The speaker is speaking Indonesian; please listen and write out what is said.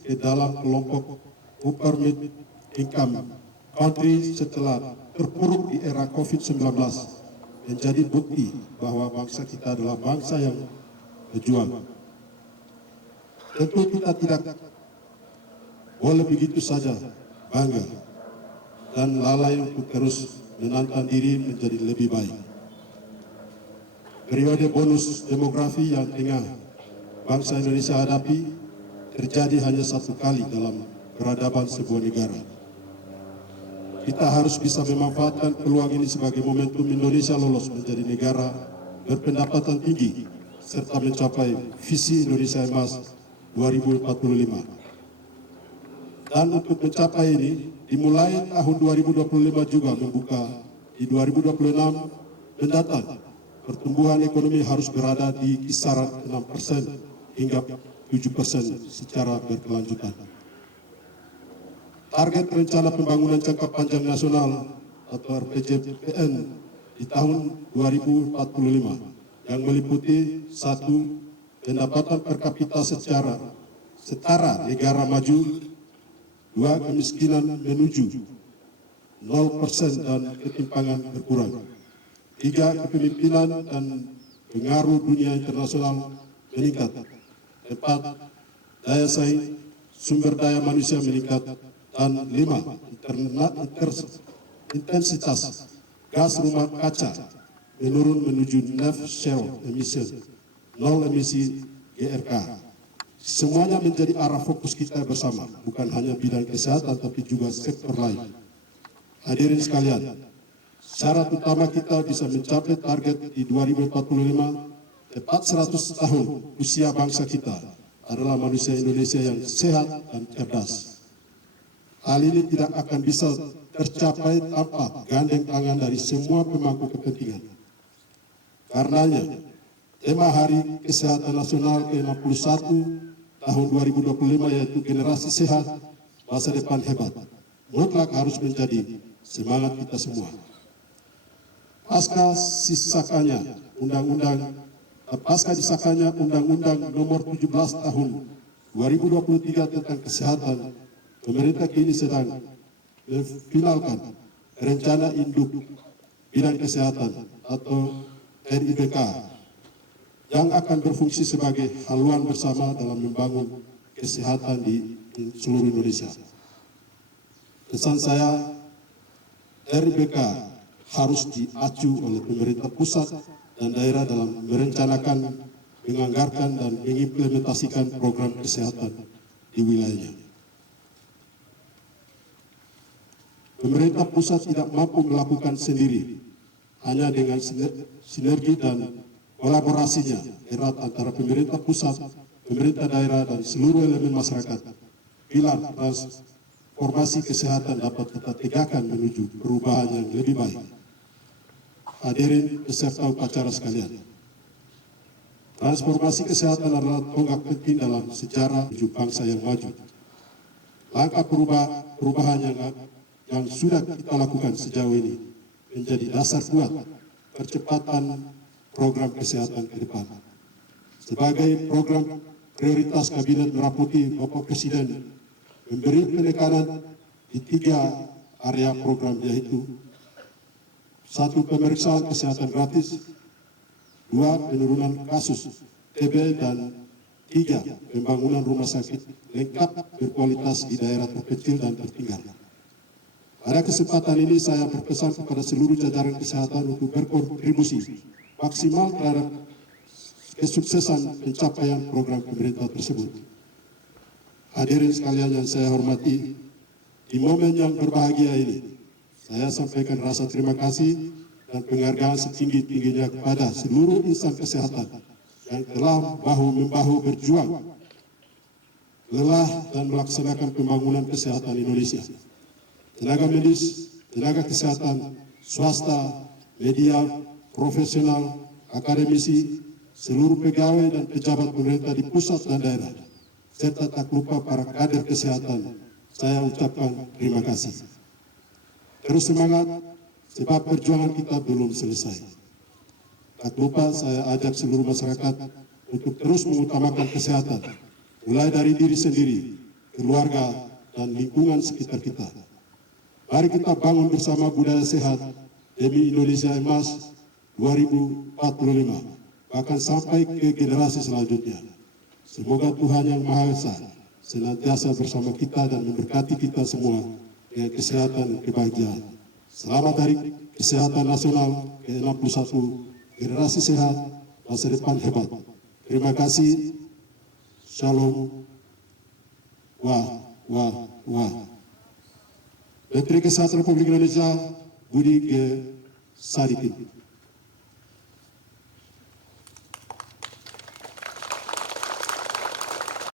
ke dalam kelompok upper mid income country setelah terpuruk di era COVID-19 menjadi bukti bahwa bangsa kita adalah bangsa yang berjuang. Tentu kita tidak boleh begitu saja bangga dan lalai untuk terus menantang diri menjadi lebih baik. Periode bonus demografi yang tengah bangsa Indonesia hadapi terjadi hanya satu kali dalam peradaban sebuah negara. Kita harus bisa memanfaatkan peluang ini sebagai momentum Indonesia lolos menjadi negara berpendapatan tinggi serta mencapai visi Indonesia Emas 2045. Dan untuk mencapai ini, dimulai tahun 2025 juga membuka di 2026 mendatang, pertumbuhan ekonomi harus berada di kisaran 6% hingga 7% secara berkelanjutan. Target rencana pembangunan jangka panjang nasional atau RPJPN di tahun 2045 yang meliputi 1. Pendapatan per kapita secara setara negara maju, 2. Kemiskinan menuju 0% dan ketimpangan berkurang, 3. Kepemimpinan dan pengaruh dunia internasional meningkat, 4. Daya saing sumber daya manusia meningkat, dan 5. Intensitas gas rumah kaca menurun menuju net zero emission, 0 emisi GRK. Semuanya menjadi arah fokus kita bersama, bukan hanya bidang kesehatan tapi juga sektor lain. Hadirin sekalian, syarat utama kita bisa mencapai target di 2045 tepat 100 tahun usia bangsa kita adalah manusia Indonesia yang sehat dan cerdas. Hal ini tidak akan bisa tercapai tanpa gandeng tangan dari semua pemangku kepentingan. Karenanya, tema Hari Kesehatan Nasional ke-61 tahun 2025 yaitu generasi sehat, masa depan hebat, mutlak harus menjadi semangat kita semua. Pasca disahkannya Undang-Undang Nomor 17 Tahun 2023 tentang Kesehatan, pemerintah kini sedang memfinalkan Rencana Induk Bidang Kesehatan atau RIBK yang akan berfungsi sebagai haluan bersama dalam membangun kesehatan di seluruh Indonesia. Pesan saya, RIBK harus diacu oleh pemerintah pusat dan daerah dalam merencanakan, menganggarkan, dan mengimplementasikan program kesehatan di wilayahnya. Pemerintah pusat tidak mampu melakukan sendiri, hanya dengan sinergi dan kolaborasinya erat antara pemerintah pusat, pemerintah daerah, dan seluruh elemen masyarakat, pilar transformasi kesehatan dapat kita tegakkan menuju perubahan yang lebih baik. Hadirin peserta upacara sekalian, transformasi kesehatan adalah tonggak penting dalam sejarah menuju bangsa yang maju. Langkah perubahan yang sudah kita lakukan sejauh ini menjadi dasar kuat percepatan program kesehatan ke depan. Sebagai program prioritas Kabinet Merah Putih, Bapak Presiden memberi penekanan di 3 area program, yaitu 1. Pemeriksaan kesehatan gratis, 2. Penurunan kasus TB, dan 3. Pembangunan rumah sakit lengkap berkualitas di daerah terpencil dan tertinggal. Pada kesempatan ini saya berpesan kepada seluruh jajaran kesehatan untuk berkontribusi maksimal terhadap kesuksesan pencapaian program pemerintah tersebut. Hadirin sekalian yang saya hormati, di momen yang berbahagia ini, saya sampaikan rasa terima kasih dan penghargaan setinggi-tingginya kepada seluruh insan kesehatan yang telah bahu-membahu berjuang, lelah dan melaksanakan pembangunan kesehatan Indonesia. Tenaga medis, tenaga kesehatan, swasta, media, profesional, akademisi, seluruh pegawai dan pejabat pemerintah di pusat dan daerah, serta tak lupa para kader kesehatan, saya ucapkan terima kasih. Terus semangat, sebab perjuangan kita belum selesai. Tak lupa saya ajak seluruh masyarakat untuk terus mengutamakan kesehatan, mulai dari diri sendiri, keluarga, dan lingkungan sekitar kita. Mari kita bangun bersama budaya sehat demi Indonesia Emas 2045, bahkan sampai ke generasi selanjutnya. Semoga Tuhan Yang Maha Esa senantiasa bersama kita dan memberkati kita semua dengan kesehatan dan kebahagiaan. Selamat Hari Kesehatan Nasional ke-61, generasi sehat, masa depan hebat. Terima kasih. Shalom. Wah. Menteri Kesehatan Republik Indonesia Budi G. Sadikin.